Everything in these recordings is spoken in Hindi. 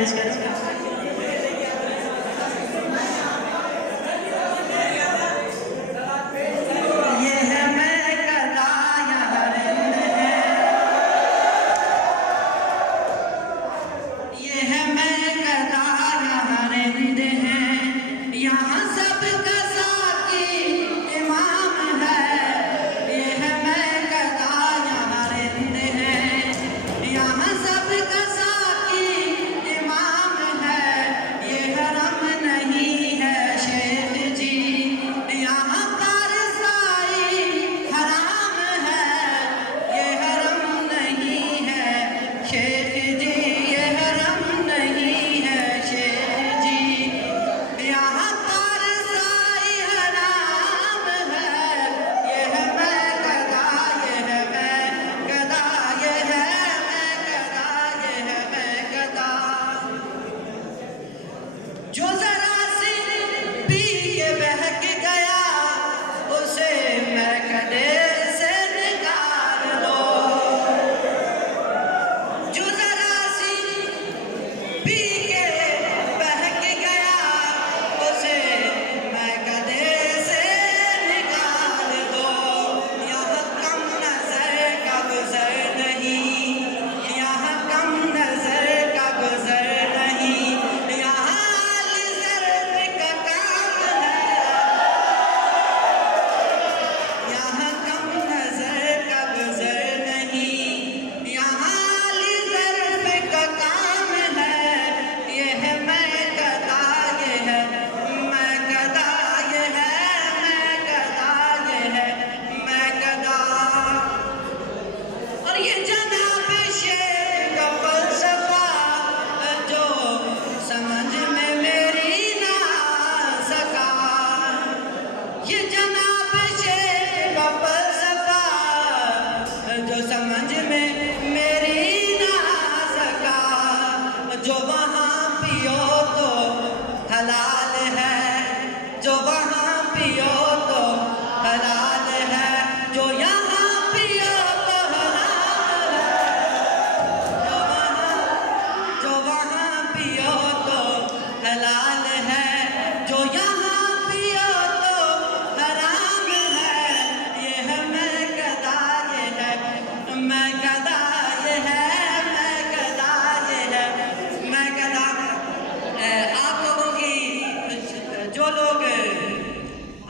पेश करूँगा। ये है मैं कदा यहाँ रिंद है, ये है मैं कदा यहाँ रिंद है, यहाँ सब का साकी इमाम है। ये है मैं कदा यहाँ रिंद है, यहाँ सब का साकी इमाम है। ये हरम नहीं है शेख जी, यहाँ पर साई हराम है। ये हरम नहीं है शेख जी, ये हरम नहीं है शेख जी, यहाँ पर साई हराम है। ये है मैं कदा, ये है मैं कदा, ये है मैं कदा, ये है मैं कदा। जो जरा सी पी के बहक गया, उसे मैं कदे से निकाल लो। जो जरा सी पी के बहक गया, उसे मैं कदे से निकाल दो। यहाँ कम नजर का गुजर नहीं, यहाँ कम नजर का गुजर नहीं, यहाँ आली ज़र्फ़ का काम है। यहाँ कम नजर का गुजर नहीं, यहाँ आली ज़र्फ़ का काम है। ये है मैं कदा, ये है मैं कदा, ये है मैं कदा, ये है मैं कदा। और ये जनाब शेख का फ़लसफ़ा जो समझ में मेरी ना सका, ये जनाब शेख का फ़लसफ़ा जो समझ में मेरी ना सका। जो वहाँ पियो तो हलाल है, जो वहाँ पियो तो हलाल है, जो यहाँ पियो तो हलाल है। जो वहाँ पियो तो हलाल है, जो यहाँ पियो तो हराम है। ये है मैं कदा, ये है मैं कदा, ये है मैं कदा, ये है मैं कदा। आप लोगों की जो लोग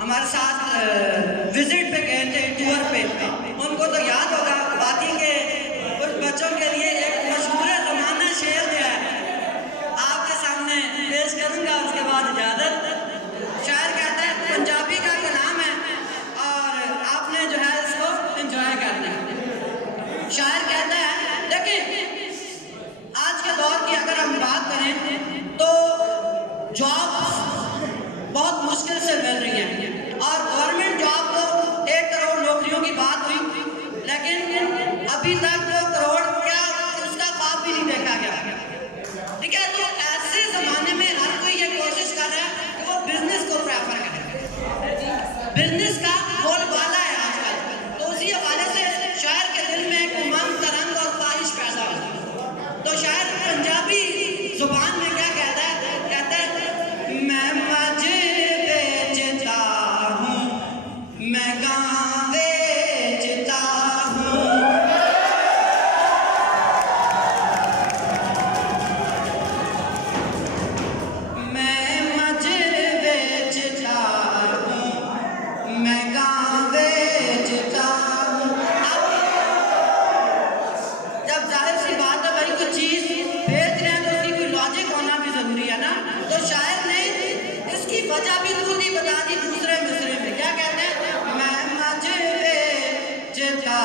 हमारे साथ विजिट पे गए थे, टूर पे, उनको तो याद होगा। बाकी के कुछ बच्चों के लिए एक मशहूर ज़माना शेर दिया है, आपके सामने पेश करूंगा, उसके बाद इजाज़त। शायर कहता है, पंजाबी का कलाम है और आपने जो है इसको एंजॉय करना है। शायर कहता है, देखिए आज के दौर की अगर हम बात करें तो जॉब्स बहुत मुश्किल से मिल रही हैं, और गवर्नमेंट जॉब तो 1 करोड़ नौकरियों की बात हुई, लेकिन अभी तक 2 करोड़ क्या उसका ख्वाब भी नहीं देखा गया। ठीक है, तो ऐसे ज़माने में हर कोई ये कोशिश कर रहा है कि वो बिजनेस को प्रेफर करे। बिजनेस का बोलबाला है आजकल, तो उसी हवाले से शायर के दिल में एक उमंग, तरंग और ख्वाहिश पैदा हुई। तो शायर पंजाबी जुबान में क्या कहता है? कहता है, मैं मज बेचता हूँ, मैं गाँव बेचता हूँ, मैं मज बेचता हूँ, मैं गाँव बेचता हूँ। अब जब जाहिर सी बात है भाई, कोई चीज़ बेच रहे हैं तो उसकी कोई लॉजिक होना भी ज़रूरी है ना। तो शायर ने इसकी वजह भी खुद ही बता दी दूसरे मिसरे में। क्या कहते हैं? मैं मज बेचता